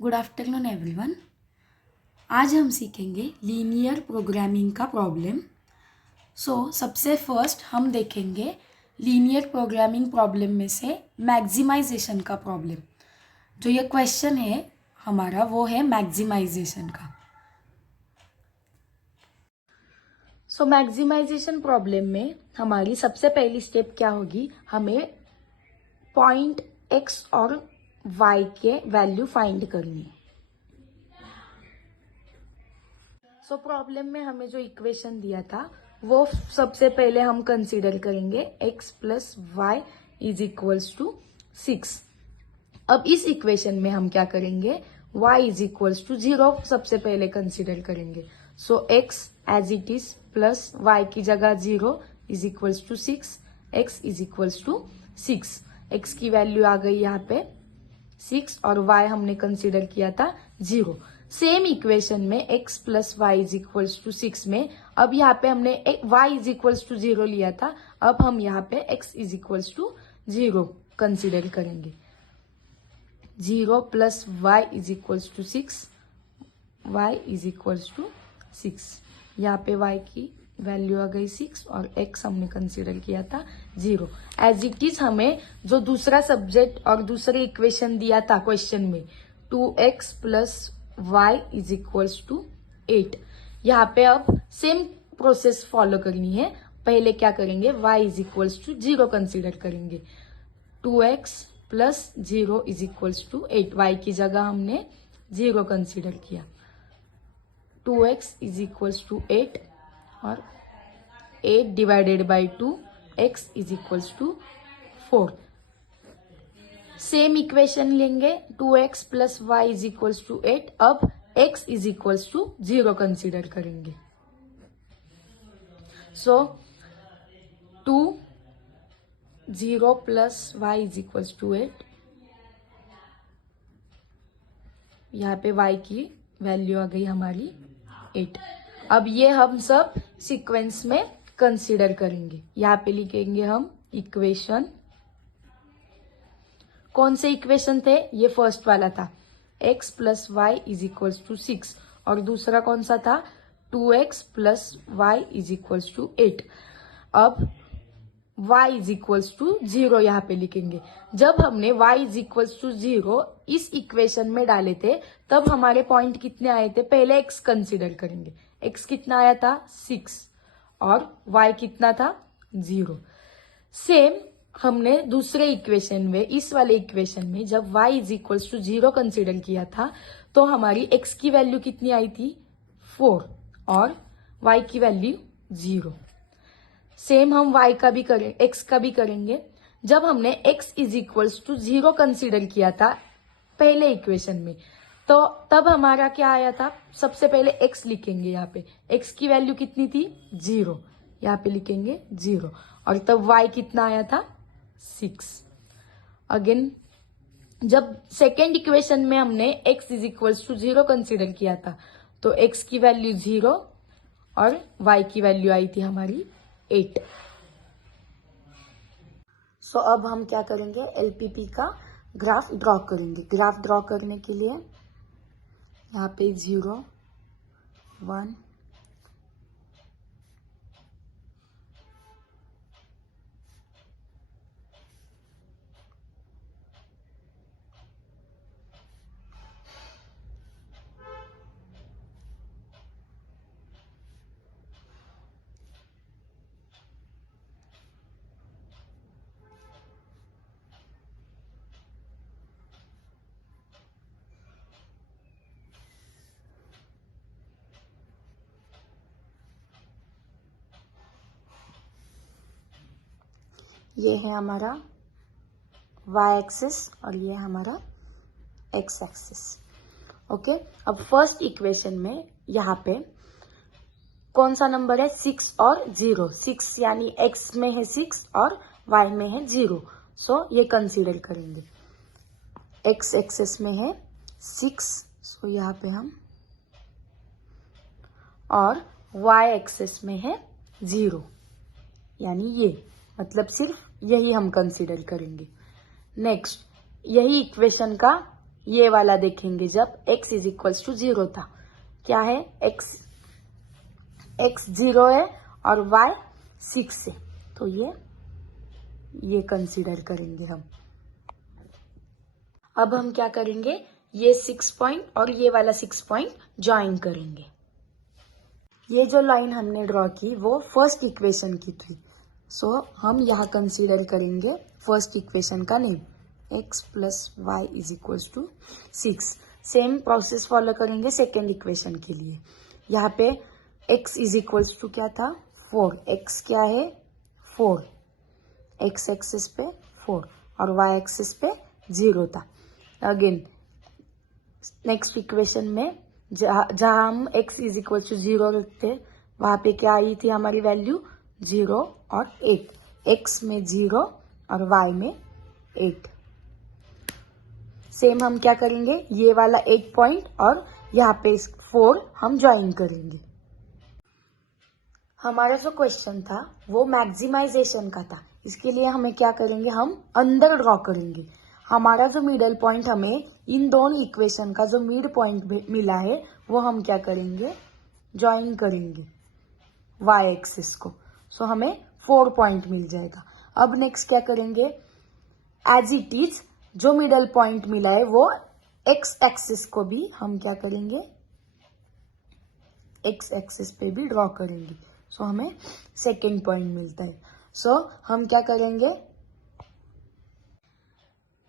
Good afternoon everyone. आज हम सीखेंगे लीनियर प्रोग्रामिंग का प्रॉब्लम। सबसे फर्स्ट हम देखेंगे लीनियर प्रोग्रामिंग प्रॉब्लम में से मैक्सिमाइजेशन का प्रॉब्लम। जो ये क्वेश्चन है हमारा वो है मैक्सिमाइजेशन का। मैक्सिमाइजेशन प्रॉब्लम में हमारी सबसे पहली स्टेप क्या होगी, हमें पॉइंट एक्स और y के वैल्यू फाइंड करनी है। प्रॉब्लम में हमें जो इक्वेशन दिया था वो सबसे पहले हम कंसीडर करेंगे x plus y is equals to 6। अब इस इक्वेशन में हम क्या करेंगे, y इज इक्वल्स टू 0 सबसे पहले कंसीडर करेंगे। x as it is plus y की जगह 0 is equals to 6, x is equals to 6। x की वैल्यू आ गई यहाँ पे 6 और y हमने कंसीडर किया था 0। सेम इक्वेशन में x plus y is equals to 6 में अब यहाँ पे हमने y इज इक्वल्स टू 0 लिया था, अब हम यहाँ पे x is equals to 0 consider करेंगे। 0 plus y is equals to 6, y is equals to 6। यहाँ पे y की वैल्यू आ गई 6 और x हमने कंसीडर किया था 0। एज इट इज हमें जो दूसरा सब्जेक्ट और दूसरे इक्वेशन दिया था क्वेश्चन में 2x plus y is equals to 8, यहाँ पे अब सेम प्रोसेस फॉलो करनी है। पहले क्या करेंगे, y is equals to 0 consider करेंगे। 2x plus 0 is equals to 8, y की जगह हमने 0 कंसीडर किया। 2x इज इक्वल्स टू 8 और 8 divided by 2, x is equals to 4। Same equation लेंगे 2x plus y is equals to 8, अब x is equals to 0 consider करेंगे। 2 0 plus y is equals to 8, यहाँ पे y की वैल्यू आ गई हमारी 8। अब ये हम सब सीक्वेंस में कंसीडर करेंगे। यहाँ पे लिखेंगे हम इक्वेशन। कौन से इक्वेशन थे, ये फर्स्ट वाला था x plus y is equals to 6 और दूसरा कौन सा था 2x plus y is equals to 8। अब y इज इक्वल्स टू 0 यहाँ पे लिखेंगे। जब हमने y इज इक्वल्स टू 0 इस इक्वेशन में डाले थे तब हमारे पॉइंट कितने आए थे, पहले x कंसीडर करेंगे। x कितना आया था 6 और y कितना था 0। सेम हमने दूसरे इक्वेशन में, इस वाले इक्वेशन में जब y is equals to 0 consider किया था तो हमारी x की वैल्यू कितनी आई थी 4 और y की वैल्यू 0। सेम हम y का भी करें, x का भी करेंगे। जब हमने x is equals to 0 consider किया था पहले इक्वेशन में तो तब हमारा क्या आया था, सबसे पहले x लिखेंगे। यहाँ पे x की वैल्यू कितनी थी 0, यहाँ पे लिखेंगे 0 और तब y कितना आया था 6। अगेन जब सेकेंड इक्वेशन में हमने x is equals to 0 consider किया था तो x की वैल्यू 0 और y की वैल्यू आई थी हमारी 8। अब हम क्या करेंगे, एलपीपी का ग्राफ ड्रॉ करेंगे। ग्राफ ड्रॉ करने के लिए यहाँ पे 0 1 ये है हमारा y एक्सिस और ये हमारा x एक्सिस। ओके, अब फर्स्ट इक्वेशन में यहाँ पे कौन सा नंबर है 6 और 0। 6 यानी x में है 6 और y में है 0। ये कंसीडर करेंगे। x एक्सिस में है 6, यहाँ पे हम, और y एक्सिस में है 0 यानी ये, मतलब सिर्फ यही हम कंसीडर करेंगे। नेक्स्ट यही इक्वेशन का ये वाला देखेंगे जब x इज इक्वल्स टू 0 था, क्या है, x 0 है और y 6 है, तो ये कंसीडर करेंगे हम। अब हम क्या करेंगे, ये 6 पॉइंट और ये वाला 6 पॉइंट ज्वाइन करेंगे। ये जो लाइन हमने ड्रॉ की वो फर्स्ट इक्वेशन की थी, सो हम यहाँ कंसीडर करेंगे फर्स्ट इक्वेशन का name, x plus y is equals to 6। Same process follow करेंगे सेकेंड इक्वेशन के लिए। यहाँ पे x इज इक्वल्स टू क्या था, 4, x क्या है 4, x एक्सिस पे 4 और y एक्सिस पे 0 था। अगेन नेक्स्ट इक्वेशन में जहां हम x इज इक्वल टू 0 रखते, वहां पे क्या आई थी हमारी वैल्यू, 0 और 8, x में 0 और y में 8। सेम हम क्या करेंगे, ये वाला 8 पॉइंट और यहाँ पे 4 हम ज्वाइन करेंगे। हमारा जो क्वेश्चन था वो मैक्सिमाइजेशन का था, इसके लिए हमें क्या करेंगे, हम अंदर ड्रॉ करेंगे। हमारा जो मिडल पॉइंट, हमें इन दोनों इक्वेशन का जो मिड पॉइंट मिला है वो हम क्या करेंगे, ज्वाइन करेंगे y एक्सिस को, सो हमें 4 पॉइंट मिल जाएगा। अब नेक्स्ट क्या करेंगे, एज इट इज जो मिडल पॉइंट मिला है वो x एक्सिस को भी हम क्या करेंगे, x एक्सिस पे भी ड्रॉ करेंगे, सो हमें सेकेंड पॉइंट मिलता है। सो हम क्या करेंगे,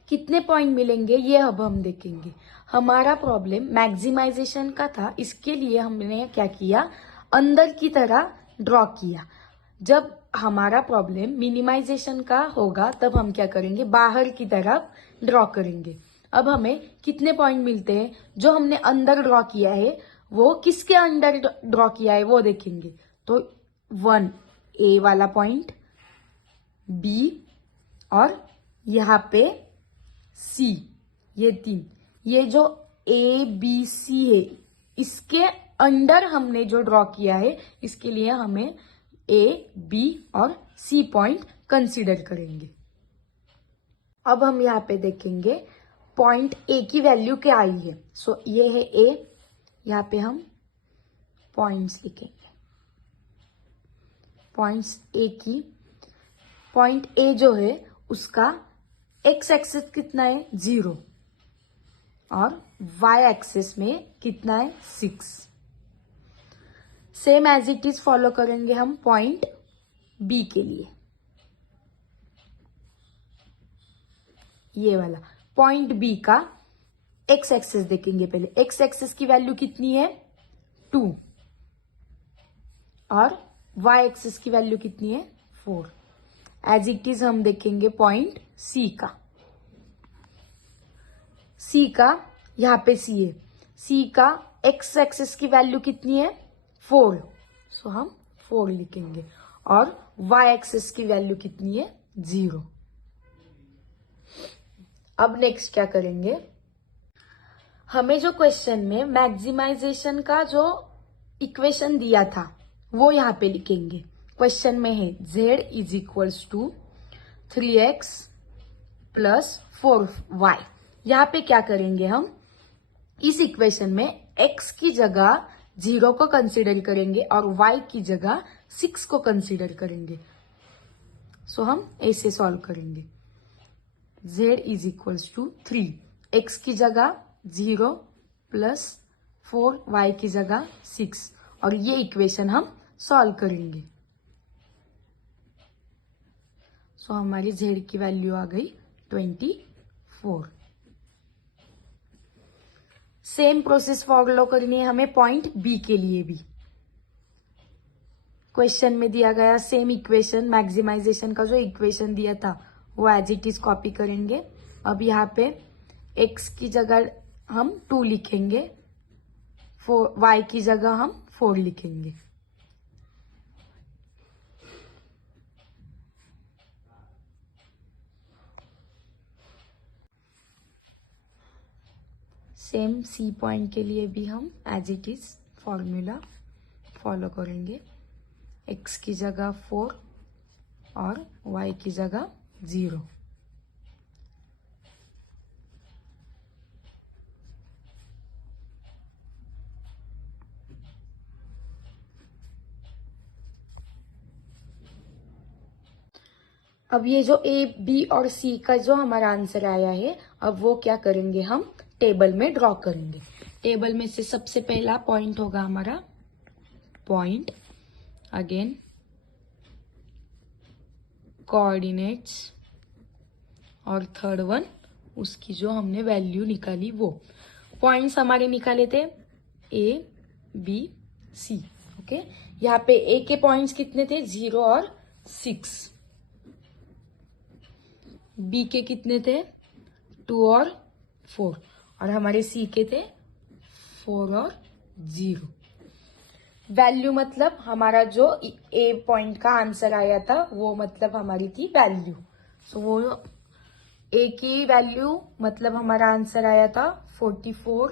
कितने पॉइंट मिलेंगे ये अब हम देखेंगे। हमारा प्रॉब्लम मैक्सिमाइजेशन का था, इसके लिए हमने क्या किया, अंदर की तरह ड्रॉ किया। जब हमारा प्रॉब्लम मिनिमाइजेशन का होगा तब हम क्या करेंगे, बाहर की तरफ ड्रॉ करेंगे। अब हमें कितने पॉइंट मिलते हैं, जो हमने अंदर ड्रॉ किया है वो किसके अंदर ड्रॉ किया है वो देखेंगे। तो 1 ए वाला पॉइंट, बी और यहाँ पे सी, ये 3, ये जो ए बी सी है इसके अंडर हमने जो ड्रॉ किया है, इसके लिए हमें ए बी और सी पॉइंट कंसीडर करेंगे। अब हम यहाँ पे देखेंगे पॉइंट ए की वैल्यू क्या आई है। सो ये है ए, यहाँ पे हम पॉइंट्स लिखेंगे, पॉइंट्स ए की, पॉइंट ए जो है उसका एक्स एक्सिस कितना है 0 और वाई एक्सिस में कितना है 6। Same as it is follow करेंगे हम पॉइंट बी के लिए। ये वाला पॉइंट बी का एक्स एक्सिस देखेंगे पहले। एक्स एक्सिस की वैल्यू कितनी है 2 और वाई एक्सिस की वैल्यू कितनी है 4। एज इट इज हम देखेंगे पॉइंट सी का। सी का यहाँ पे सी है, सी का एक्स एक्सिस की वैल्यू कितनी है 4, सो हम 4 लिखेंगे और वाई एक्सिस की वैल्यू कितनी है 0। अब नेक्स्ट क्या करेंगे, हमें जो क्वेश्चन में मैक्सिमाइजेशन का जो इक्वेशन दिया था वो यहाँ पे लिखेंगे। क्वेश्चन में है z is equals to 3x plus 4y। यहाँ पे क्या करेंगे, हम इस इक्वेशन में x की जगह 0 को कंसीडर करेंगे और y की जगह 6 को कंसीडर करेंगे। सो हम ऐसे सॉल्व करेंगे, z is equals to 3, x की जगह 0 प्लस 4y की जगह 6 और ये इक्वेशन हम सॉल्व करेंगे। सो हमारी z की वैल्यू आ गई 24। सेम प्रोसेस फॉलो करनी है हमें पॉइंट बी के लिए भी। क्वेश्चन में दिया गया सेम इक्वेशन, मैक्सिमाइजेशन का जो इक्वेशन दिया था वो एज इट इज कॉपी करेंगे। अब यहाँ पे x की जगह हम 2 लिखेंगे, y की जगह हम 4 लिखेंगे। सेम सी पॉइंट के लिए भी हम as it is formula follow करेंगे, x की जगह 4 और y की जगह 0। अब ये जो ए, बी और सी का जो हमारा आंसर आया है, अब वो क्या करेंगे, हम टेबल में ड्रॉ करेंगे। टेबल में से सबसे पहला पॉइंट होगा हमारा पॉइंट, अगेन कोऑर्डिनेट्स, और थर्ड वन उसकी जो हमने वैल्यू निकाली वो। पॉइंट्स हमारे निकाले थे ए, बी, सी। ओके, यहाँ पे ए के पॉइंट्स कितने थे, 0 और 6। बी के कितने थे, 2 और 4, और हमारे सी के थे 4 और 0। वैल्यू मतलब हमारा जो ए पॉइंट का आंसर आया था वो मतलब हमारी थी वैल्यू। सो वो ए की वैल्यू मतलब हमारा आंसर आया था 24,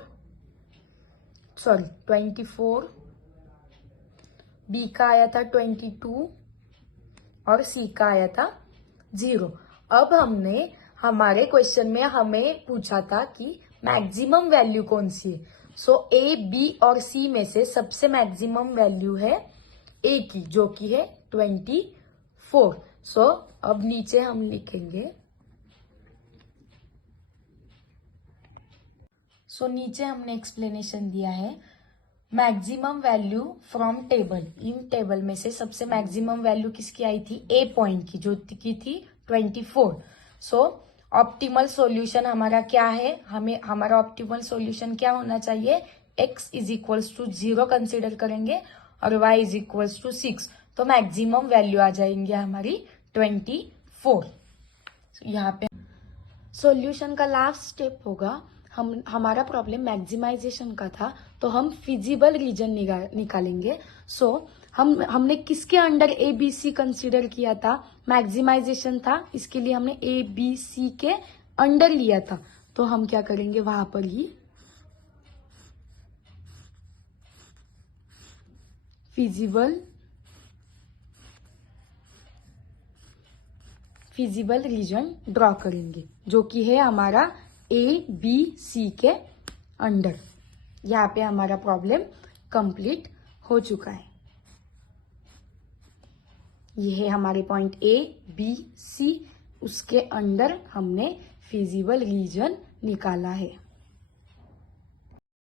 बी का आया था 22 और सी का आया था 0। अब हमने हमारे क्वेश्चन में हमें पूछा था कि मैक्सिमम वैल्यू कौन सी है। सो ए, बी और सी में से सबसे मैक्सिमम वैल्यू है ए की, जो कि है 24। सो अब नीचे हम लिखेंगे, नीचे हमने एक्सप्लेनेशन दिया है maximum value from table. In table में से सबसे मैक्सिमम वैल्यू किसकी आई थी, ए पॉइंट की, जो की थी 24। सो ऑप्टिमल सॉल्यूशन हमारा क्या है, हमें हमारा ऑप्टिमल सॉल्यूशन क्या होना चाहिए, x is equals to 0 consider करेंगे और y इज इक्वल्स टू 6, तो मैक्सिमम वैल्यू आ जाएंगे हमारी 24। यहाँ पे सॉल्यूशन का लास्ट स्टेप होगा, हमारा प्रॉब्लम मैक्सिमाइजेशन का था, तो हम फिजिबल रीजन निकालेंगे। हमने किसके under A B C consider किया था, मैक्सिमाइजेशन था, इसके लिए हमने ए बी सी के अंडर लिया था। तो हम क्या करेंगे, वहां पर ही फिजिबल रीजन ड्रॉ करेंगे, जो कि है हमारा ए बी सी के अंडर। यहाँ पे हमारा प्रॉब्लम कंप्लीट हो चुका है। ये है हमारे पॉइंट ए बी सी, उसके अंदर हमने फिजिबल रीजन निकाला है।